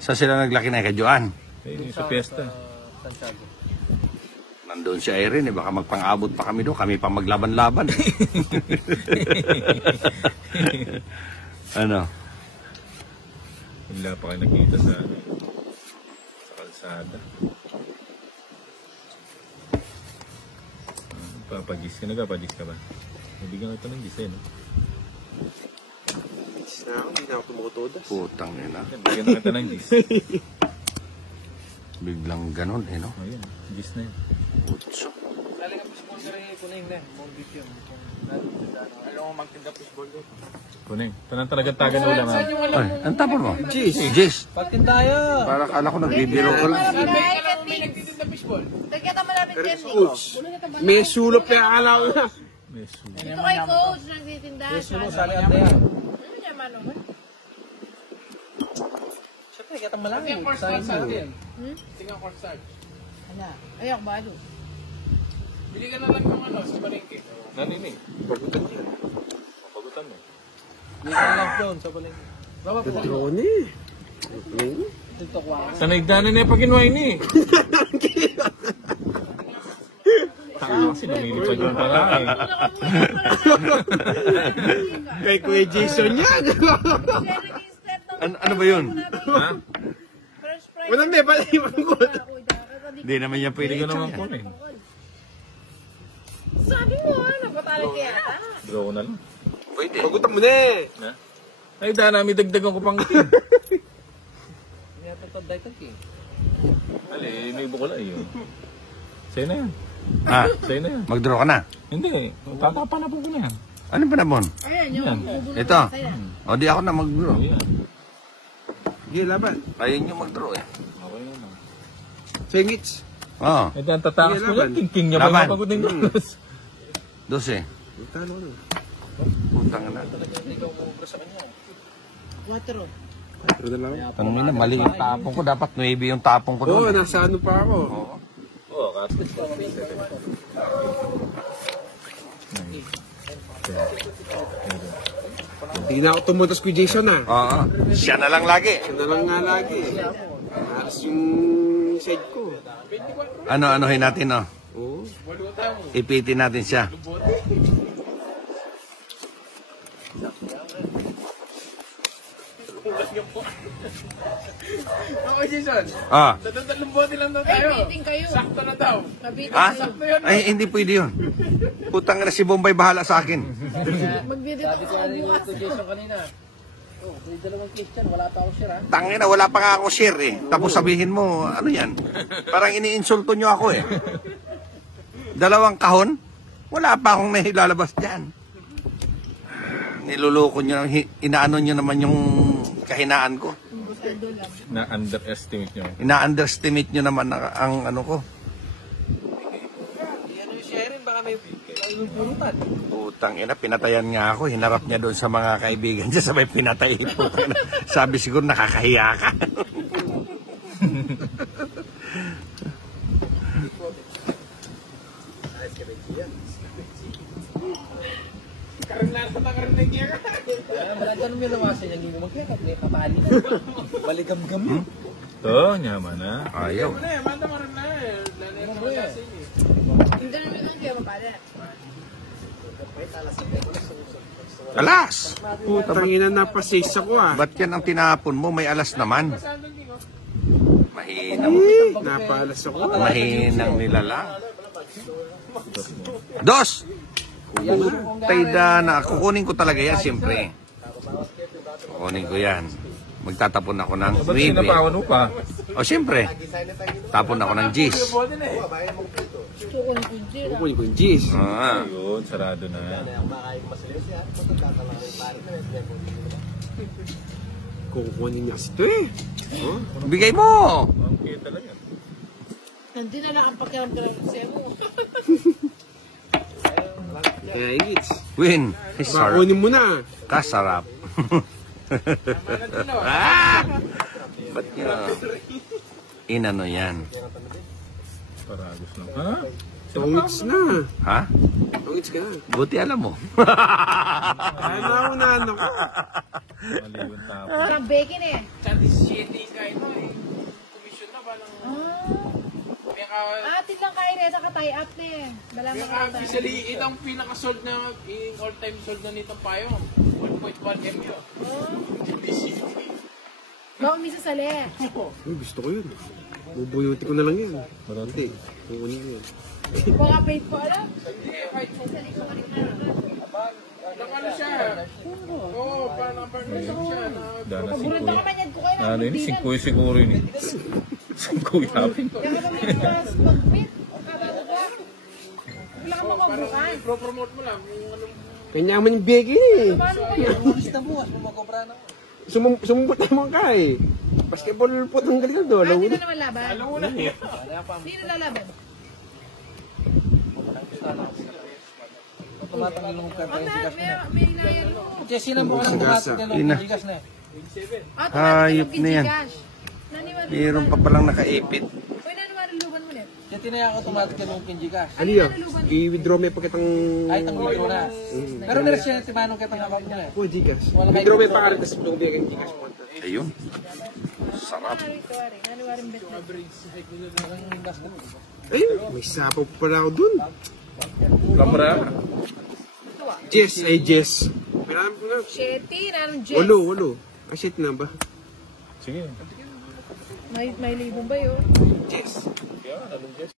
Saan sila naglaki na kay Joan? Sa piyesta. Santiago. Nandun si Irene, baka magpang-abot pa kami doon. Kami pa maglaban-laban. Ano? Wala pa kayo nakita sa kalsada. Papagis ka, nagpapagis ka ba? Nabigyan ito ng gis no? Gis na ako, hindi na ako tumutodas. Putang ina. Nabigyan na kita ng gis. Biglang ganon, no? O yan, gis na yan. Putso. Lali nga fishball rin kuning na. Mong beef yun. Alam mo magtinda fishball doon. Kuning, tanang talagang-tagan ulam ha. Ay, ang tapon mo? Jis. Jis. Pagtinda tayo. Para kala ko nagbibiro ko lang. May nagtitinda fishball. Tagkita malapit Pero yan, coach, may sulop na akala ko na. May sumo. Ito kay coach, nagtitinda. Yeso mo, sali ang tayo. Ano niya, Manong? Siyempre, katang malaki. Tingnan cornstarch sa atin. Tingnan cornstarch. Ano? Ayok ba, ano? Bili ka na lang ng ano, sa palengke. Naninig. Pagutan yan. Pagutan mo. Bili ka na lang doon sa palengke. Baba po. Drone eh. TikTok wa. Sa naigdanan na yung pag-inway ni. Kasi lumilipad yung pala eh. Kay Kuya Jason yan. Ano ba yun? Ha? Walang may pala yung pangkot. Hindi naman yan pwede Hindi ko ka naman kunin. Sabi mo, nagpatalag kaya ata. Draw ko na lang. Pwede. Pagutan mo na eh. Ha? Ay, dami dagdagan ko pang itim. Hindi natin ito dahil eh. Ali, inibo ko lang yun. Sa'yo na yan. Ah, Sa'yo na yan. mag-draw ka na. Hindi, tatapan na po ko na yan. Anong panabon? Ayan, yung Yan. bubuno Ito. na sa'yo. O di ako na mag-draw. Ayan. Sige, laban. Ayun yung mag-draw eh. Okay na. Sengits. Oo. Ito ang tatakas ko Laban. yan. King niya pa Laban. yung mapagod ng gulos. 12. Talo na. Putang na. Ikaw mo sa kanya. 4. Talo na lang. Ano na, mali yung tapong ko. Dapat 9 yung tapong ko Oo, doon. nasa ano pa ako. Oo. Oo, kasi. Hindi na ako tumutos kay Jason ah. Oo. Siya na lang lagi. Siya na lang nga lagi. Aras yung side ko. Ano-anohin natin, no? Oo. Ipitin natin siya. Ako, Jason. Ah. Tatlong bote lang daw tayo. Meeting kayo. Sakto na daw. Nabitin Ha? kayo. Ay, hindi pwede yun. Putang na si Bombay bahala sa akin. Magbidit Sabi ko ako ano yung bukas. ito, Jason, kanina. Oh, may dalawang Christian, wala pa ako share ha. Tangina, wala pa nga ako share eh. Tapos sabihin mo, ano yan? Parang iniinsulto nyo ako eh. 2 kahon? Wala pa akong nailalabas dyan. Niluloko nyo, inaano nyo naman yung kahinaan ko. Na-underestimate nyo. Ina-underestimate nyo naman ang ano ko. Ano yung sharing, baka may purutan. Putang ina, pinatayan nga ako. Hinarap niya doon sa mga kaibigan niya, sabay pinatay. Sabi siguro nakakahiya ka. Karinlan na karinig niya ka. Ano may lawasan niya, hindi mo magkakap. May kapali na. Baligam-gam yun. Ito, nyaman na. Ayaw. Ano eh, manda mo rin na eh. Nanay na malasin eh. Hindi naman ang kaya mapala. Alas! Putang ina na pa-6 ako ah. Ba't yan ang tinapon mo? May alas naman. Mahinang. Napalas ako. Mahinang nilalang. 2! Tayda na. Kukunin ko talaga yan, siyempre. Kukunin ko yan. Magtatapon ako ng Ba't 9. sinapawan mo pa? O, siyempre. Tapon ako ng G's. Kukunin ko yung G's. Ah. Ayun, sarado na. Kukunin niya kasi ito eh. Oh? Bigay mo! Ang kita lang yan. Hindi na lang ang pakiramdam sa'yo mo. Sengits. Win. Sarap. Bakunin mo na. Kasarap. Ah! Ba't nyo? Inano yan? Paragos lang. Ha? Tongits na. Ha? Tongits ka na. Buti alam mo. Ano na ano ko. Mali yung tapo. Parang bacon eh. Chandis shitty kain mo eh. Atin lang kain eh, saka tie up na eh. Bala Kaya officially, itong pinaka-sold na, yung all-time sold na nitong payong. 1.1 M yun. Baka may sasali. Uy, gusto ko yun. Bubuyuti ko na lang yan. Hindi. Kukunin ko yun. Baka paid po, alam? Nang ano siya? Oo, parang partnership siya. Dana Paborito ka man yan ko kayo na. Ano yun? 5 siguro yun eh. 5 yapin. Kaya ka may mas mag-meet. Kabago ka. Wala ka makabukan. Pro-promote mo lang. Yung ano, Kanyaman yung begi eh. Paano ko yun? na bukas, magkobra na. Sumumbot naman ka eh. Basketball po ang galing doon. Ah, hindi na naman laban. Alam mo na yun. Sino lalaban? Tumatanggal ng May layan mo. Kasi sila mo lang tumatanggal Ina. ng gigas na eh. Hayop na yan. Naniwala. Mayroon pa palang nakaipit. Uy, naniwala luban mo net. Kaya tinaya ko tumatanggal ng kinjigas. Ano yun? I-withdraw mo yung pakitang... Ay, tanggol ko na. Pero meron siya si Manong katang abab niya eh. Oh, Gcash. Withdraw mo yung pakari, tapos lumbiyak yung Gcash mo. Ayun. Sarap. Naniwala yung bet net. Ayun, may sapaw pa pala ako dun. Kamera. Jess, ay Jess. Marami ko na. Shetty, nanong Jess. Walo. Ah, shit na ba? Sige. May libong ba yun? Jess.